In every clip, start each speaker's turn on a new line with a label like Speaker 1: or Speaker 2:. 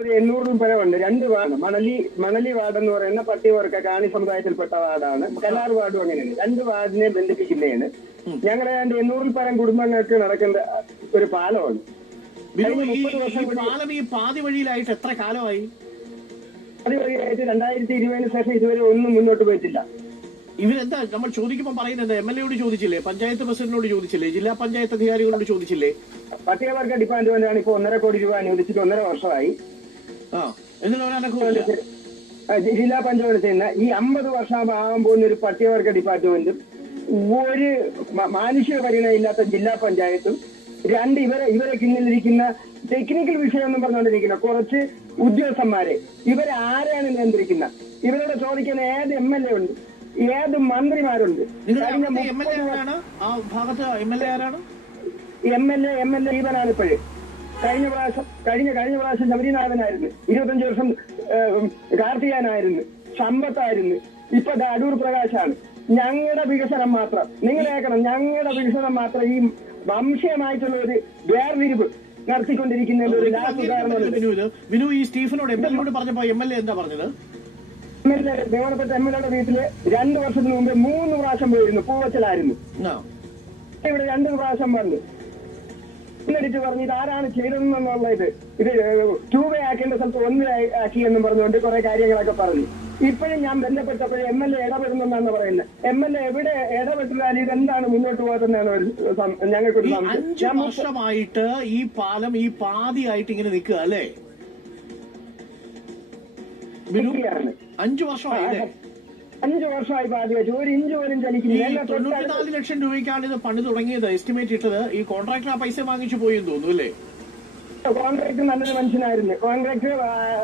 Speaker 1: ഒരു എണ്ണൂറും ഉണ്ട് രണ്ട് വാർഡ്. മണലി മണലി വാർഡ് എന്ന് പറയുന്ന പട്ടികവർഗ കാണി സമുദായത്തിൽപ്പെട്ട വാർഡാണ്. കലാർ വാർഡും അങ്ങനെയാണ്. രണ്ട് വാർഡിനെ ബന്ധിപ്പിക്കുന്നതാണ്. ഞങ്ങളെ രണ്ട് എണ്ണൂറിൽ പരം കുടുംബങ്ങൾക്ക് നടക്കുന്ന ഒരു പാലമാണ്.
Speaker 2: പാലം ഈ പാതി വഴിയിലായിട്ട് എത്ര കാലമായി?
Speaker 1: രണ്ടായിരത്തി ഇരുപതിന് ശേഷം ഇതുവരെ ഒന്നും മുന്നോട്ട് പോയിട്ടില്ല.
Speaker 2: ഇവരെന്താ നമ്മൾ ചോദിക്കുമ്പോൾ പറയുന്നത്? എം എൽ എയോട് ചോദിച്ചില്ലേ? പഞ്ചായത്ത് പ്രസിഡന്റിനോട് ചോദിച്ചില്ലേ? ജില്ലാ പഞ്ചായത്ത് അധികാരികളോട് ചോദിച്ചില്ലേ?
Speaker 1: പട്ടികവർഗ ഡിപ്പാർട്ട്മെന്റാണ് ഇപ്പോൾ ഒന്നര കോടി രൂപ അനുവദിച്ചിട്ട് ഒന്നര വർഷമായി. ജില്ലാ പഞ്ചായത്ത് ചെയ്യുന്ന ഈ അമ്പത് വർഷം ആകാൻ പോകുന്ന ഒരു പട്ടികവർഗ ഡിപ്പാർട്ട്മെന്റും ഒരു മാനുഷിക പരിഗണന ഇല്ലാത്ത ജില്ലാ പഞ്ചായത്തും രണ്ട് ഇവരെ ഇവരെ പിന്നിലിരിക്കുന്ന ടെക്നിക്കൽ വിഷയം എന്നും പറഞ്ഞുകൊണ്ടിരിക്കുന്ന കുറച്ച് ഉദ്യോഗസ്ഥന്മാരെ ഇവരെ ആരെയാണ് നിയന്ത്രിക്കുന്ന? ഇവരോട് ചോദിക്കുന്ന ഏത് എം എൽ എ ഉണ്ട്? ഏത് മന്ത്രിമാരുണ്ട്?
Speaker 2: എം എൽ എ ആരാണ്? എം എൽ എ
Speaker 1: എൽ ജീവനാണ് ഇപ്പോഴ്. കഴിഞ്ഞ പ്രാവശ്യം കഴിഞ്ഞ കഴിഞ്ഞ പ്രാവശ്യം ശബരിനാഥനായിരുന്നു ഇരുപത്തഞ്ച് വർഷം കാർത്തികാനായിരുന്നു സമ്പത്തായിരുന്നു. ഇപ്പൊ അടൂർ പ്രകാശാണ്. ഞങ്ങളുടെ വികസനം മാത്രം. നിങ്ങൾ കേൾക്കണം ഞങ്ങളുടെ വികസനം മാത്രം ഈ വംശീയമായിട്ടുള്ള ഒരു വേർതിരിവ് നടത്തിക്കൊണ്ടിരിക്കുന്ന ഒരു ലാസ്റ്റ്
Speaker 2: ബിനു ഈ സ്റ്റീഫനോട് എം എൽ എയോട് പറഞ്ഞപ്പോ എം എൽ എ എന്താ പറഞ്ഞത്?
Speaker 1: എം എൽ എ ദേവനപ്പെട്ട എം എൽ എയുടെ വീട്ടിൽ രണ്ടു വർഷത്തിന് മുമ്പ് മൂന്ന് പ്രാവശ്യം പോയിരുന്നു. പൂവച്ചലായിരുന്നു. ഇവിടെ രണ്ട് പ്രാവശ്യം വന്നു. എന്നിട്ട് പറഞ്ഞു ഇത് ആരാണ് ചെയ്തതെന്നുള്ള ഇത് ഇത് ടൂ വേ ആക്കേണ്ട സ്ഥലത്ത് ഒന്ന് ആക്കി എന്നും പറഞ്ഞുകൊണ്ട് കുറെ കാര്യങ്ങളൊക്കെ പറഞ്ഞു. ഇപ്പോഴും ഞാൻ ബന്ധപ്പെട്ടപ്പോൾ എം എൽ എ ഇടപെടുന്നെന്നാണ് പറയുന്നത്. എം എൽ എ എവിടെ ഇടപെട്ടാൽ ഇതെന്താണ് മുന്നോട്ട് പോകുന്നതെന്നാണ് ഒരു ഞങ്ങൾക്കൊരു
Speaker 2: അഞ്ചു വർഷമായിട്ട് ഈ പാലം ഈ പാതിയായിട്ട് ഇങ്ങനെ നിൽക്കുക അല്ലേ. അഞ്ചു വർഷമായി
Speaker 1: അഞ്ചു വർഷമായി പാതി വെച്ചു. ഒരു ഇഞ്ച് പോലും ചലിക്കുന്നില്ല.
Speaker 2: തൊണ്ണൂറ്റിനാല് ലക്ഷം രൂപയ്ക്കാണ് ഇത് പണി തുടങ്ങിയത്. എസ്റ്റിമേറ്റ് ഇട്ടത്. ഈ കോൺട്രാക്ടർ ആ പൈസ വാങ്ങിച്ചു പോയെന്ന് തോന്നുന്നു അല്ലേ?
Speaker 1: കോൺട്രാക്ട് നല്ലൊരു മനുഷ്യനായിരുന്നു. കോൺട്രാക്ട്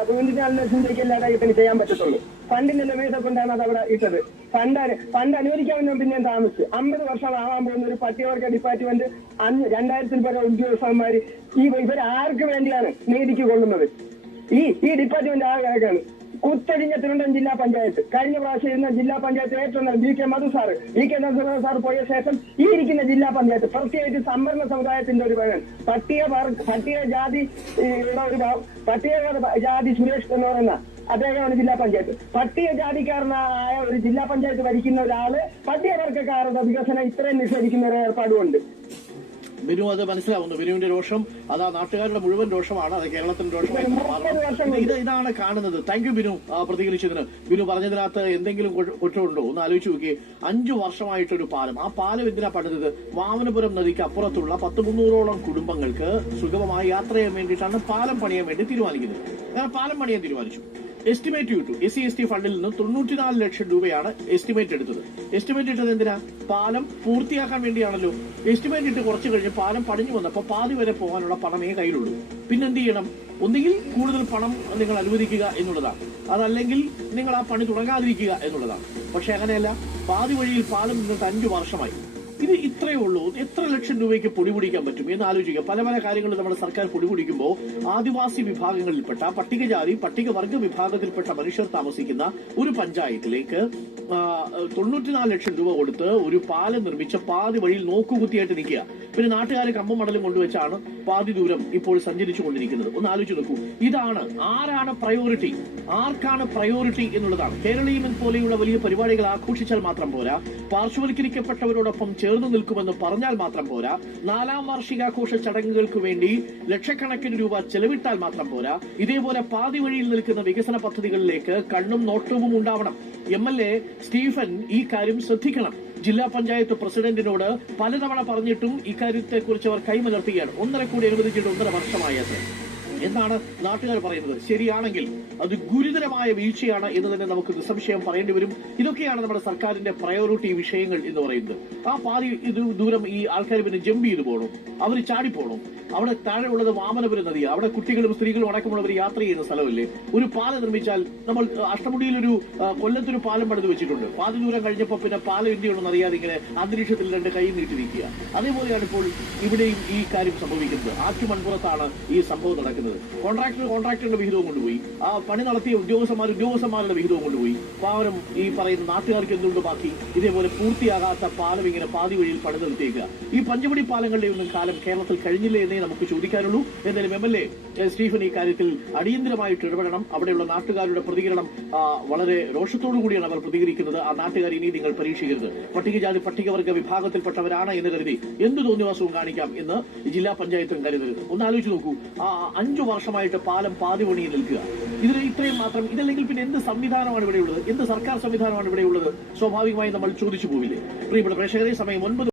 Speaker 1: തൊണ്ണൂറ്റിനാല് ലക്ഷം രൂപയ്ക്ക് എല്ലാവരും ഇതിന് ചെയ്യാൻ പറ്റത്തുള്ളൂ. ഫണ്ടിന്റെ ലഭ്യത കൊണ്ടാണ് അത് അവിടെ ഇട്ടത്. ഫണ്ട് ഫണ്ട് അനുവദിക്കാമെന്നും പിന്നെ താമസിച്ചു. അമ്പത് വർഷം ആവാൻ പോകുന്ന ഒരു പട്ടികവർഗ ഡിപ്പാർട്ട്മെന്റ് അന്ന് രണ്ടായിരത്തിൽ പരം ഉദ്യോഗസ്ഥന്മാര് ഈ ഇവർ ആർക്ക് വേണ്ടിയാണ് നീതിക്ക് കൊള്ളുന്നത്? ഈ ഈ ഡിപ്പാർട്ട്മെന്റ് ആ കണക്കാണ് കുത്തഴിഞ്ഞ തിരുവനന്തപുരം ജില്ലാ പഞ്ചായത്ത്. കഴിഞ്ഞ പ്രാവശ്യം ഇരുന്ന ജില്ലാ പഞ്ചായത്ത് ഏറ്റവും B K Madhu sir B K Narasimha sir പോയ ശേഷം ഈ ഇരിക്കുന്ന ജില്ലാ പഞ്ചായത്ത് പ്രത്യേകിച്ച് സംവരണ സമുദായത്തിന്റെ ഒരു ഭയൻ പട്ടിക പട്ടിക ജാതി ഒരു പട്ടിക ജാതി സുരേഷ് എന്ന് പറയുന്ന അദ്ദേഹമാണ് ജില്ലാ പഞ്ചായത്ത്. പട്ടിക ജാതിക്കാരനായ ഒരു ജില്ലാ പഞ്ചായത്ത് ഭരിക്കുന്ന ഒരാൾ പട്ടികവർഗക്കാരുടെ വികസനം ഇത്രയും നിഷേധിക്കുന്ന ഒരു ഏർപ്പാടുമുണ്ട്.
Speaker 2: ബിനു അത് മനസ്സിലാവുന്നു. ബിനുവിന്റെ രോഷം അത് ആ നാട്ടുകാരുടെ മുഴുവൻ രോഷമാണ് അത് കേരളത്തിന്റെ രോഷമായി
Speaker 1: വർഷം
Speaker 2: ഇത് ഇത് ഇതാണ് കാണുന്നത്. താങ്ക് യു ബിനു പ്രതികരിച്ചതിന്. ബിനു പറഞ്ഞതിനകത്ത് എന്തെങ്കിലും കുറ്റമുണ്ടോ? ഒന്ന് ആലോചിച്ച് നോക്കി അഞ്ചു വർഷമായിട്ടൊരു പാലം. ആ പാലം എന്തിനാ പണിതത്? വാമനപുരം നദിക്ക് അപ്പുറത്തുള്ള പത്ത് മുന്നൂറോളം കുടുംബങ്ങൾക്ക് സുഗമമായി യാത്ര ചെയ്യാൻ വേണ്ടിയിട്ടാണ് പാലം പണിയാൻ വേണ്ടി തീരുമാനിക്കുന്നത്. ഞാൻ പാലം പണിയാൻ തീരുമാനിച്ചു. എസ്റ്റിമേറ്റ് കിട്ടു എസ് സി എസ് ടി ഫണ്ടിൽ നിന്ന് തൊണ്ണൂറ്റിനാല് ലക്ഷം രൂപയാണ് എസ്റ്റിമേറ്റ് എടുത്തത്. എസ്റ്റിമേറ്റ് ഇട്ടത് എന്തിനാ? പാലം പൂർത്തിയാക്കാൻ വേണ്ടിയാണല്ലോ. എസ്റ്റിമേറ്റ് ഇട്ട് കുറച്ച് കഴിഞ്ഞ് പാലം പടിഞ്ഞു വന്നപ്പോൾ പാതി വരെ പോകാനുള്ള പണമേ കയ്യിലുള്ളൂ. പിന്നെന്ത് ചെയ്യണം? ഒന്നുകിൽ കൂടുതൽ പണം നിങ്ങൾ അനുവദിക്കുക എന്നുള്ളതാണ്. അതല്ലെങ്കിൽ നിങ്ങൾ ആ പണി തുടങ്ങാതിരിക്കുക എന്നുള്ളതാണ്. പക്ഷെ അങ്ങനെയല്ല. പാതി വഴിയിൽ പാലം നിന്നിട്ട് അഞ്ചു വർഷമായി. ഇത് ഇത്രയേ ഉള്ളൂ. എത്ര ലക്ഷം രൂപയ്ക്ക് പൊടി പിടിക്കാൻ പറ്റും എന്ന് ആലോചിക്കുക. പല പല കാര്യങ്ങൾ നമ്മുടെ സർക്കാർ പൊടി പിടിക്കുമ്പോൾ ആദിവാസി വിഭാഗങ്ങളിൽപ്പെട്ട പട്ടികജാതി പട്ടികവർഗ വിഭാഗത്തിൽപ്പെട്ട മനുഷ്യർ താമസിക്കുന്ന ഒരു പഞ്ചായത്തിലേക്ക് തൊണ്ണൂറ്റിനാല് ലക്ഷം രൂപ കൊടുത്ത് ഒരു പാലം നിർമ്മിച്ച പാതി വഴിയിൽ നോക്കുകുത്തിയായിട്ട് നിൽക്കുക. പിന്നെ നാട്ടുകാരെ കമ്പം മടലും കൊണ്ടുവച്ചാണ് പാതി ദൂരം ഇപ്പോൾ സഞ്ചരിച്ചു കൊണ്ടിരിക്കുന്നത്. ഒന്ന് ആലോചിച്ച് നോക്കൂ. ഇതാണ് ആരാണ് പ്രയോറിറ്റി ആർക്കാണ് പ്രയോറിറ്റി എന്നുള്ളതാണ്. കേരളീയൻ പോലെയുള്ള വലിയ പരിപാടികൾ ആഘോഷിച്ചാൽ മാത്രം പോരാ. പാർശ്വവൽക്കരിക്കപ്പെട്ടവരോടൊപ്പം ചേർന്ന് നിൽക്കുമെന്ന് പറഞ്ഞാൽ മാത്രം പോരാ. നാലാം വാർഷികാഘോഷ ചടങ്ങുകൾക്ക് വേണ്ടി ലക്ഷക്കണക്കിന് രൂപ ചെലവിട്ടാൽ മാത്രം പോരാ. ഇതേപോലെ പാതി വഴിയിൽ നിൽക്കുന്ന വികസന പദ്ധതികളിലേക്ക് കണ്ണും നോട്ടവും ഉണ്ടാവണം. എം എൽ എ സ്റ്റീഫൻ ഈ കാര്യം ശ്രദ്ധിക്കണം. ജില്ലാ പഞ്ചായത്ത് പ്രസിഡന്റിനോട് പലതവണ പറഞ്ഞിട്ടും ഇക്കാര്യത്തെക്കുറിച്ച് അവർ കൈമലർത്തുകയാണ്. ഒന്നര കൂടി അനുവദിച്ചിട്ട് ഒന്നര വർഷമായത്. എന്നാണ് നാട്ടുകാർ പറയുന്നത്. ശരിയാണെങ്കിൽ അത് ഗുരുതരമായ വീഴ്ചയാണ് എന്ന് തന്നെ നമുക്ക് നിസ്സംശയം പറയേണ്ടി വരും. ഇതൊക്കെയാണ് നമ്മുടെ സർക്കാരിന്റെ പ്രയോറിറ്റി വിഷയങ്ങൾ എന്ന് പറയുന്നത്. ആ പാതി ഇത് ദൂരം ഈ ആൾക്കാർ പിന്നെ ജമ്പ് ചെയ്തു പോകണം അവർ ചാടിപ്പോണം അവിടെ താഴെ ഉള്ളത് വാമനപുരം നദി അവിടെ കുട്ടികളും സ്ത്രീകളും അടക്കമുള്ളവർ യാത്ര ചെയ്യുന്ന സ്ഥലമല്ലേ? ഒരു പാല നിർമ്മിച്ചാൽ നമ്മൾ അഷ്ടമുടിയിൽ ഒരു കൊല്ലത്തൊരു പാലം പണിത് വെച്ചിട്ടുണ്ട്. പാതി ദൂരം കഴിഞ്ഞപ്പോൾ പിന്നെ പാലം എന്തിയുണ്ടെന്ന് അറിയാതെ ഇങ്ങനെ അന്തരീക്ഷത്തിൽ രണ്ട് കൈ നീട്ടിരിക്കുക അതേപോലെയാണ് ഇപ്പോൾ ഇവിടെയും ഈ കാര്യം സംഭവിക്കുന്നത്. ആറ്റുമൺപുറത്താണ് ഈ സംഭവം നടക്കുന്നത്. കോൺട്രാക്ടർ കോൺട്രാക്ടറുടെ വിഹിതവും കൊണ്ടുപോയി. ആ പണി നടത്തിയ ഉദ്യോഗസ്ഥന്മാർ ഉദ്യോഗസ്ഥന്മാരുടെ വിഹിതവും കൊണ്ടുപോയി. പാവനം ഈ പറയുന്ന നാട്ടുകാർക്ക് എന്തുകൊണ്ട് ബാക്കി? ഇതേപോലെ പൂർത്തിയാകാത്ത പാലം ഇങ്ങനെ പാതി വഴിയിൽ പണി നിർത്തിയേക്കുക. ഈ പഞ്ചവടി പാലങ്ങളുടെ ഒന്നും കാലം കേരളത്തിൽ കഴിഞ്ഞില്ലേ എന്നേ നമുക്ക് ചോദിക്കാനുള്ളൂ. എന്തായാലും എം എൽ എ സ്റ്റീഫൻ ഈ കാര്യത്തിൽ അടിയന്തരമായിട്ട് ഇടപെടണം. അവിടെയുള്ള നാട്ടുകാരുടെ പ്രതികരണം വളരെ രോഷത്തോടു കൂടിയാണ് അവർ പ്രതികരിക്കുന്നത്. ആ നാട്ടുകാർ ഇനി നിങ്ങൾ പരീക്ഷിക്കരുത്. പട്ടികജാതി പട്ടികവർഗ വിഭാഗത്തിൽപ്പെട്ടവരാണ് എന്ന് കരുതി എന്ത് തോന്നിവാസവും കാണിക്കാം എന്ന് ജില്ലാ പഞ്ചായത്തും കരുതരുത്. ഒന്ന് ആലോചിച്ച് നോക്കൂ. ആ അഞ്ചു വർഷമായിട്ട് പാലം പാതി പണിയിൽ നിൽക്കുക. ഇതിൽ ഇത്രയും മാത്രം ഇതല്ലെങ്കിൽ പിന്നെ എന്ത് സംവിധാനമാണ് ഇവിടെയുള്ളത് എന്ത് സർക്കാർ സംവിധാനമാണ് ഇവിടെയുള്ളത് സ്വാഭാവികമായി നമ്മൾ ചോദിച്ചു പോവില്ലേ? പ്രിയപ്പെട്ട പ്രേക്ഷകരെ സമയം ഒൻപത്